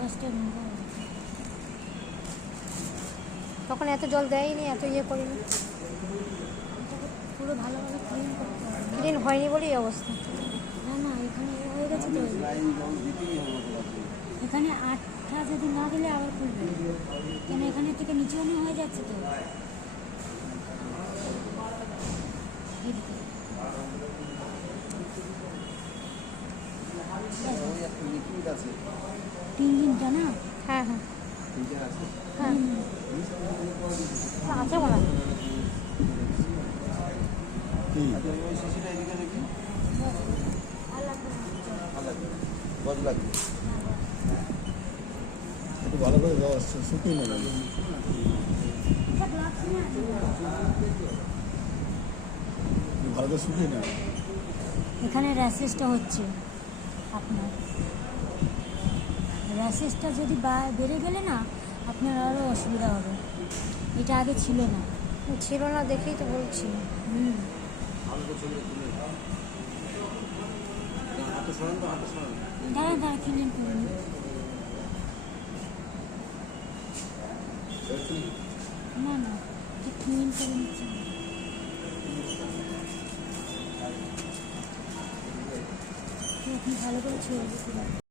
10টা নোংরা হয়ে গেছে। তখন এত জল দেয়নি, এত ইয়ে করিনি, পুরো ভালোভাবে ক্লিন করতে হবে। ক্লিন হয়নি বলেই এই অবস্থা। না না, এখানে এ হয়ে গেছে তো, এখানে আঠা যদি না দিলে আবার খুলবে, কেন এখানে থেকে নিচে অনেক হয়ে যাচ্ছে তো। এইদিকে 3 দিনটা না। হ্যাঁ হ্যাঁ হ্যাঁ আছে মনে হয়। একটু ভালো করে শুকিয়ে নেবে। ভালো করে শুকিয়ে নেবে। এখানে র্যাশেসটা হচ্ছে আপনার, র্যাশেসটা যদি বেড়ে গেলে না আপনার আরও অসুবিধা হবে। এটা আগে ছিল না। ছিল না দেখেই তো বলছি। দাঁড়া দাঁড়া, ক্লিন করে নিই। না না, ক্লিন করে নিচ্ছি। এখন ভালো করে ছেড়ে দিতে